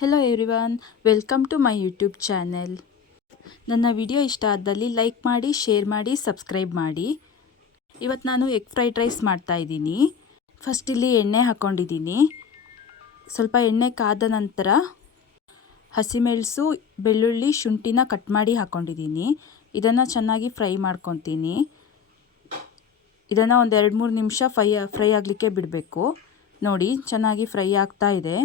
Hello everyone, welcome to my YouTube channel. ನನ್ನ video ಇಷ್ಟ ಆದಲ್ಲಿ ಲೈಕ್ ಮಾಡಿ, ಶೇರ್ ಮಾಡಿ, ಸಬ್ಸ್ಕ್ರೈಬ್ ಮಾಡಿ. ಇವತ್ತು ನಾನು ಎಗ್ ಫ್ರೈಡ್ ರೈಸ್ ಮಾಡ್ತಾಯಿದ್ದೀನಿ. ಫಸ್ಟ್ ಇಲ್ಲಿ ಎಣ್ಣೆ ಹಾಕ್ಕೊಂಡಿದ್ದೀನಿ. ಸ್ವಲ್ಪ ಎಣ್ಣೆ ಕಾದ ನಂತರ ಹಸಿಮೆಣಸು, ಬೆಳ್ಳುಳ್ಳಿ, ಶುಂಠಿನ ಕಟ್ ಮಾಡಿ ಹಾಕ್ಕೊಂಡಿದ್ದೀನಿ. ಇದನ್ನು ಚೆನ್ನಾಗಿ ಫ್ರೈ ಮಾಡ್ಕೊತೀನಿ. ಇದನ್ನು ಒಂದು 2-3 ನಿಮಿಷ ಫ್ರೈ ಆಗಲಿಕ್ಕೆ ಬಿಡಬೇಕು. ನೋಡಿ, ಚೆನ್ನಾಗಿ ಫ್ರೈ ಆಗ್ತಾ ಇದೆ.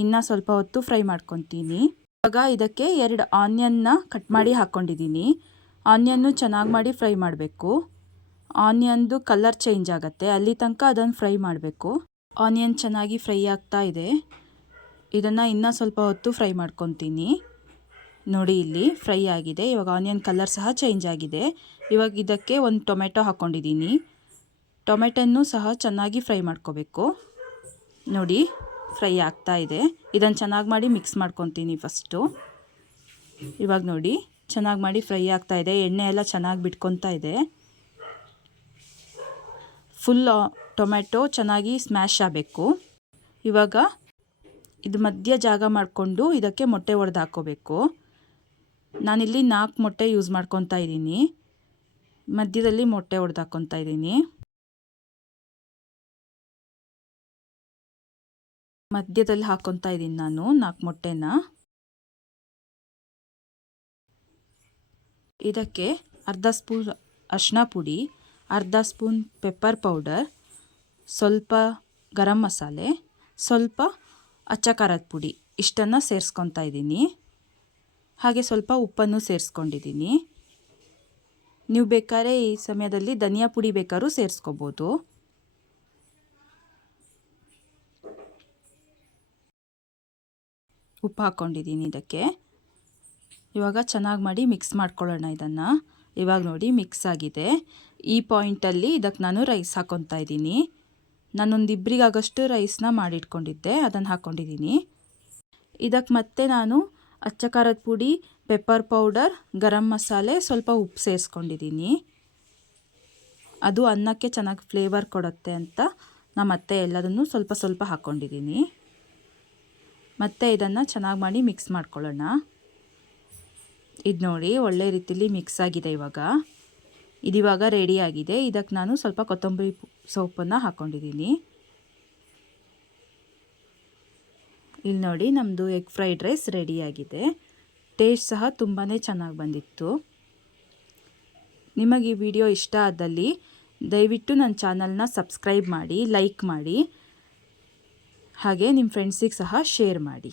ಇನ್ನು ಸ್ವಲ್ಪ ಹೊತ್ತು ಫ್ರೈ ಮಾಡ್ಕೊತೀನಿ. ಇವಾಗ ಇದಕ್ಕೆ 2 ಆನಿಯನ್ನ ಕಟ್ ಮಾಡಿ ಹಾಕ್ಕೊಂಡಿದ್ದೀನಿ. ಆನಿಯನ್ನು ಚೆನ್ನಾಗಿ ಮಾಡಿ ಫ್ರೈ ಮಾಡಬೇಕು. ಆನಿಯನ್ದು ಕಲರ್ ಚೇಂಜ್ ಆಗುತ್ತೆ, ಅಲ್ಲಿ ತನಕ ಅದನ್ನು ಫ್ರೈ ಮಾಡಬೇಕು. ಆನಿಯನ್ ಚೆನ್ನಾಗಿ ಫ್ರೈ ಆಗ್ತಾ ಇದೆ. ಇದನ್ನು ಇನ್ನೂ ಸ್ವಲ್ಪ ಹೊತ್ತು ಫ್ರೈ ಮಾಡ್ಕೊತೀನಿ. ನೋಡಿ, ಇಲ್ಲಿ ಫ್ರೈ ಆಗಿದೆ. ಇವಾಗ ಆನಿಯನ್ ಕಲರ್ ಸಹ ಚೇಂಜ್ ಆಗಿದೆ. ಇವಾಗ ಇದಕ್ಕೆ ಒಂದು ಟೊಮೆಟೊ ಹಾಕ್ಕೊಂಡಿದ್ದೀನಿ. ಟೊಮೆಟೊನ್ನು ಸಹ ಚೆನ್ನಾಗಿ ಫ್ರೈ ಮಾಡ್ಕೋಬೇಕು. ನೋಡಿ, ಫ್ರೈ ಆಗ್ತಾ ಇದೆ. ಇದನ್ನು ಚೆನ್ನಾಗಿ ಮಾಡಿ ಮಿಕ್ಸ್ ಮಾಡ್ಕೊತೀನಿ ಫಸ್ಟು. ಇವಾಗ ನೋಡಿ, ಚೆನ್ನಾಗಿ ಮಾಡಿ ಫ್ರೈ ಆಗ್ತಾ ಇದೆ. ಎಣ್ಣೆ ಎಲ್ಲ ಚೆನ್ನಾಗಿ ಬಿಟ್ಕೊತಾ ಇದೆ. ಫುಲ್ ಟೊಮೆಟೊ ಚೆನ್ನಾಗಿ ಸ್ಮ್ಯಾಶ್ ಆಗಬೇಕು. ಇವಾಗ ಇದು ಮಧ್ಯ ಜಾಗ ಮಾಡಿಕೊಂಡು ಇದಕ್ಕೆ ಮೊಟ್ಟೆ ಒಡೆದು ಹಾಕ್ಕೋಬೇಕು. ನಾನಿಲ್ಲಿ 4 ಮೊಟ್ಟೆ ಯೂಸ್ ಮಾಡ್ಕೊತಾ ಇದ್ದೀನಿ. ಮಧ್ಯದಲ್ಲಿ ಮೊಟ್ಟೆ ಒಡೆದು ಹಾಕ್ಕೊತಾ ಇದ್ದೀನಿ. ಮಧ್ಯದಲ್ಲಿ ಹಾಕ್ಕೊತಾ ಇದ್ದೀನಿ ನಾನು 4 ಮೊಟ್ಟೆನ. ಇದಕ್ಕೆ ಅರ್ಧ ಸ್ಪೂನ್ ಅರಿಶಿನ ಪುಡಿ, ಅರ್ಧ ಸ್ಪೂನ್ ಪೆಪ್ಪರ್ ಪೌಡರ್, ಸ್ವಲ್ಪ ಗರಂ ಮಸಾಲೆ, ಸ್ವಲ್ಪ ಅಚ್ಚ ಖಾರದ ಪುಡಿ ಇಷ್ಟನ್ನು ಸೇರಿಸ್ಕೊತಾ ಇದ್ದೀನಿ. ಹಾಗೆ ಸ್ವಲ್ಪ ಉಪ್ಪನ್ನು ಸೇರಿಸ್ಕೊಂಡಿದ್ದೀನಿ. ನೀವು ಬೇಕಾದ್ರೆ ಈ ಸಮಯದಲ್ಲಿ ಧನಿಯಾ ಪುಡಿ ಬೇಕಾದ್ರೂ ಸೇರಿಸ್ಕೋಬೋದು. ಉಪ್ಪು ಹಾಕ್ಕೊಂಡಿದ್ದೀನಿ ಇದಕ್ಕೆ. ಇವಾಗ ಚೆನ್ನಾಗಿ ಮಾಡಿ ಮಿಕ್ಸ್ ಮಾಡ್ಕೊಳ್ಳೋಣ ಇದನ್ನು. ಇವಾಗ ನೋಡಿ, ಮಿಕ್ಸ್ ಆಗಿದೆ. ಈ ಪಾಯಿಂಟಲ್ಲಿ ಇದಕ್ಕೆ ನಾನು ರೈಸ್ ಹಾಕ್ಕೊತಾ ಇದ್ದೀನಿ. ನಾನೊಂದು ಇಬ್ಬರಿಗಾಗಷ್ಟು ರೈಸ್ನ ಮಾಡಿಟ್ಕೊಂಡಿದ್ದೆ, ಅದನ್ನು ಹಾಕ್ಕೊಂಡಿದ್ದೀನಿ. ಇದಕ್ಕೆ ಮತ್ತೆ ನಾನು ಅಚ್ಚ ಖಾರದ ಪುಡಿ, ಪೆಪ್ಪರ್ ಪೌಡರ್, ಗರಂ ಮಸಾಲೆ, ಸ್ವಲ್ಪ ಉಪ್ಪು ಸೇರಿಸ್ಕೊಂಡಿದ್ದೀನಿ. ಅದು ಅನ್ನಕ್ಕೆ ಚೆನ್ನಾಗಿ ಫ್ಲೇವರ್ ಕೊಡುತ್ತೆ ಅಂತ ನಾನು ಮತ್ತೆ ಎಲ್ಲದನ್ನು ಸ್ವಲ್ಪ ಸ್ವಲ್ಪ ಹಾಕ್ಕೊಂಡಿದ್ದೀನಿ. ಮತ್ತು ಇದನ್ನು ಚೆನ್ನಾಗಿ ಮಾಡಿ ಮಿಕ್ಸ್ ಮಾಡ್ಕೊಳ್ಳೋಣ. ಇದು ನೋಡಿ, ಒಳ್ಳೆ ರೀತಿಯಲ್ಲಿ ಮಿಕ್ಸ್ ಆಗಿದೆ. ಇದಿವಾಗ ರೆಡಿಯಾಗಿದೆ. ಇದಕ್ಕೆ ನಾನು ಸ್ವಲ್ಪ ಕೊತ್ತಂಬರಿ ಸೊಪ್ಪನ್ನು ಹಾಕ್ಕೊಂಡಿದ್ದೀನಿ. ಇಲ್ಲಿ ನೋಡಿ, ನಮ್ಮದು ಎಗ್ ಫ್ರೈಡ್ ರೈಸ್ ರೆಡಿಯಾಗಿದೆ. ಟೇಸ್ಟ್ ಸಹ ತುಂಬಾ ಚೆನ್ನಾಗಿ ಬಂದಿತ್ತು. ನಿಮಗೆ ಈ ವಿಡಿಯೋ ಇಷ್ಟ ಆದಲ್ಲಿ ದಯವಿಟ್ಟು ನನ್ನ ಚಾನಲ್ನ ಸಬ್ಸ್ಕ್ರೈಬ್ ಮಾಡಿ, ಲೈಕ್ ಮಾಡಿ, ಹಾಗೆ ನಿಮ್ಮ ಫ್ರೆಂಡ್ಸಿಗೆ ಸಹ ಶೇರ್ ಮಾಡಿ.